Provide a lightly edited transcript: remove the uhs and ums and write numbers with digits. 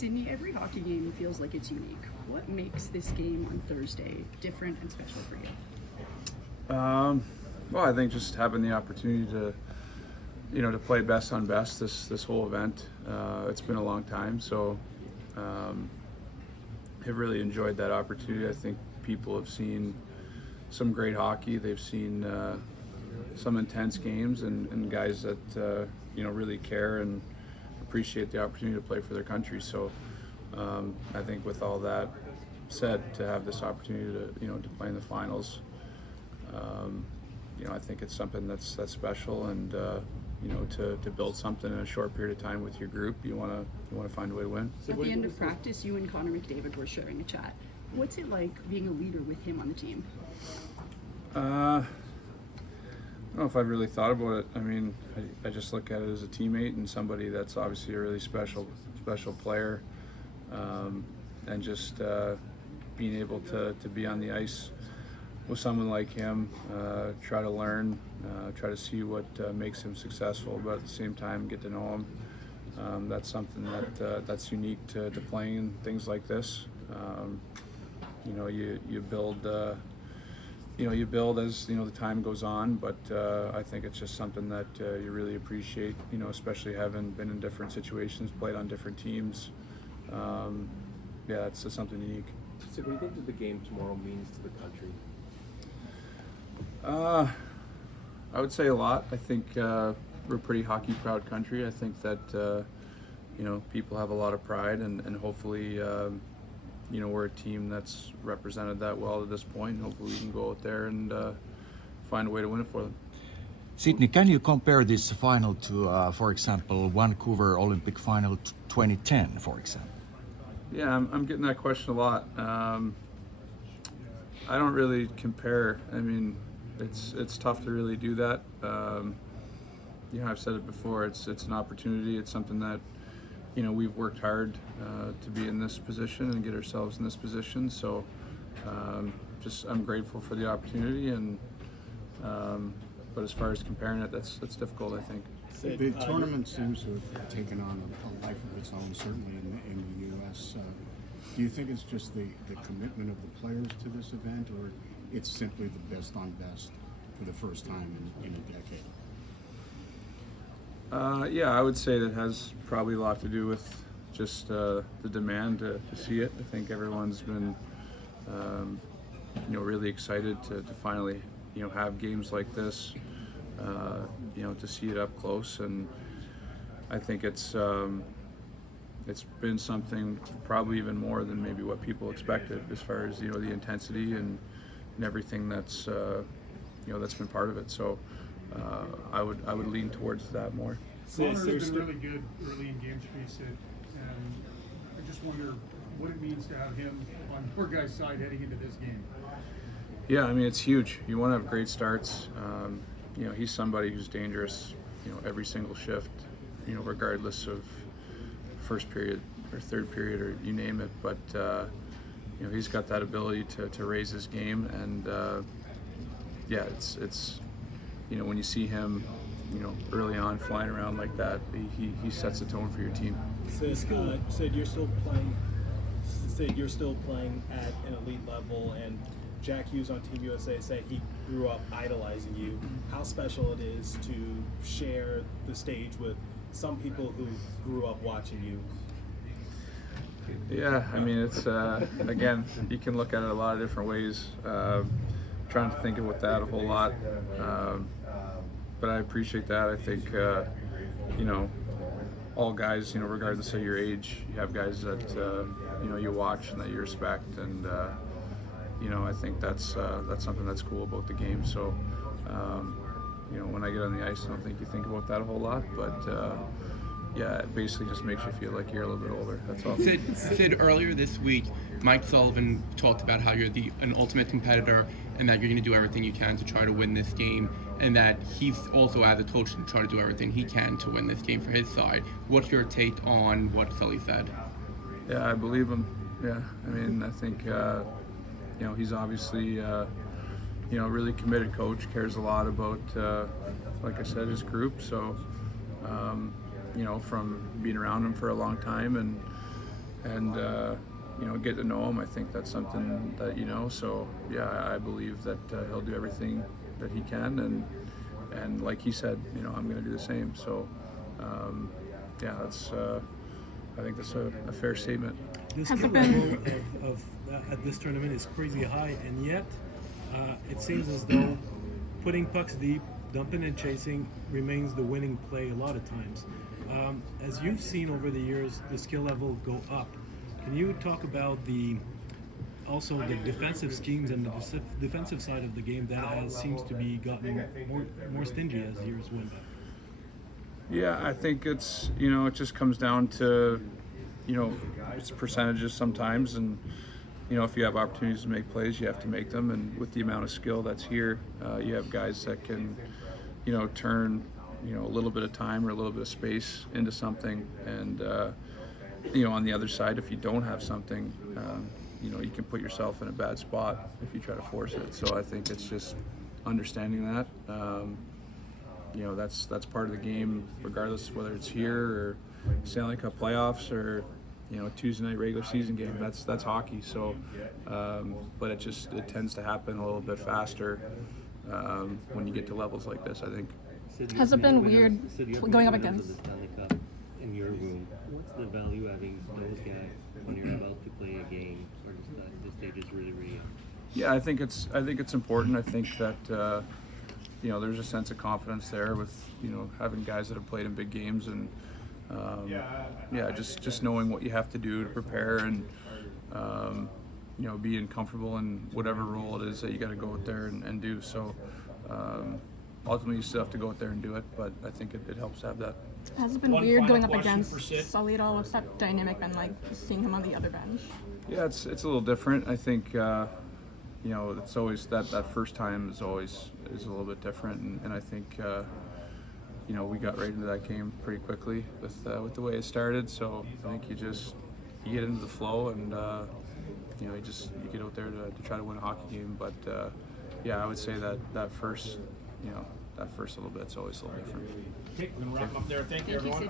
Sidney, every hockey game feels like it's unique. What makes this game on Thursday different and special for you? Well, I think just having the opportunity to, to play best on best this whole event. It's been a long time, so I've really enjoyed that opportunity. I think people have seen some great hockey. They've seen some intense games and guys that really care and appreciate the opportunity to play for their country. So I think with all that said, to have this opportunity to play in the finals, I think it's something that's special, and to build something in a short period of time with your group, you want to find a way to win. At the end of practice, you and Connor McDavid were sharing a chat. What's it like being a leader with him on the team? I don't know if I've really thought about it. I mean, I just look at it as a teammate and somebody that's obviously a really special player, and just being able to be on the ice with someone like him, try to learn, try to see what makes him successful, but at the same time get to know him. That's something that's unique to playing in things like this. You build. You build as the time goes on, but I think it's just something that you really appreciate. Especially having been in different situations, played on different teams. It's just something unique. So, what do you think that the game tomorrow means to the country? I would say a lot. I think we're a pretty hockey proud country. I think that people have a lot of pride, and hopefully we're a team that's represented that well to this point, and hopefully we can go out there and find a way to win it for them. Sidney, can you compare this final to, for example, Vancouver Olympic Final 2010, for example? Yeah, I'm getting that question a lot. I don't really compare. I mean, it's tough to really do that. I've said it before. It's an opportunity. It's something that we've worked hard to be in this position and get ourselves in this position. So I'm grateful for the opportunity, and but as far as comparing it, that's difficult, I think. The tournament seems to have taken on a life of its own, certainly in the U.S. Do you think it's just the commitment of the players to this event, or it's simply the best on best for the first time in a decade? I would say that has probably a lot to do with just the demand to see it. I think everyone's been really excited to finally have games like this, to see it up close, and I think it's been something probably even more than maybe what people expected, as far as the intensity and everything that's that's been part of it. So I would lean towards that more. Connor's been really good early in games for you, Sid, and I just wonder what it means to have him on your guys' side heading into this game. Yeah, I mean, it's huge. You want to have great starts. He's somebody who's dangerous, every single shift, regardless of first period or third period or you name it. But he's got that ability to raise his game, and it's when you see him early on flying around like that, he sets the tone for your team. Sid, you're still playing at an elite level, and Jack Hughes on Team USA said he grew up idolizing you. How special it is to share the stage with some people who grew up watching you. Yeah, I mean, it's again, you can look at it a lot of different ways. Trying to think about that a whole lot. But I appreciate that. I think, all guys, regardless of your age, you have guys that, you watch and that you respect. And, I think that's something that's cool about the game. So, when I get on the ice, I don't think you think about that a whole lot. But, it basically just makes you feel like you're a little bit older. That's all. Sid, earlier this week, Mike Sullivan talked about how you're an ultimate competitor and that you're going to do everything you can to try to win this game, and that he's also, as a coach, to try to do everything he can to win this game for his side. What's your take on what Sully said? Yeah, I believe him. Yeah, I mean, I think, he's obviously, a really committed coach, cares a lot about, like I said, his group. So, from being around him for a long time and, and get to know him. I think that's something that So yeah, I believe that he'll do everything that he can, and like he said, I'm going to do the same. So yeah, that's I think that's a fair statement. The Has skill it been- level of at this tournament is crazy high, and yet it seems as though putting pucks deep, dumping and chasing remains the winning play a lot of times. As you've seen over the years, the skill level go up. Can you talk about also the defensive schemes and the defensive side of the game that seems to be gotten more stingy as years went by? Yeah, I think it's it just comes down to it's percentages sometimes, and if you have opportunities to make plays, you have to make them. And with the amount of skill that's here, you have guys that can turn a little bit of time or a little bit of space into something. And on the other side, if you don't have something, you can put yourself in a bad spot if you try to force it. So I think it's just understanding that. That's part of the game, regardless of whether it's here or Stanley Cup playoffs or Tuesday night regular season game. That's hockey. So, but it tends to happen a little bit faster when you get to levels like this, I think. Has it been weird going up against? The Stanley Cup in your room, what's the value having those guys when you're about to play a game, or just that the stage is really young? Yeah, I think it's important. I think that there's a sense of confidence there with having guys that have played in big games, and just knowing what you have to do to prepare, and being comfortable in whatever role it is that you got to go out there and do. So ultimately, you still have to go out there and do it, but I think it helps to have that. Has it been weird going up against Sully at all? What's that dynamic been like, seeing him on the other bench? Yeah, it's a little different. I think it's always that first time is a little bit different, and I think we got right into that game pretty quickly with the way it started. So I think you get into the flow, and you get out there to try to win a hockey game. But yeah, I would say that first little bit's always a little different. Okay, we're gonna wrap up there. Thank you, everyone.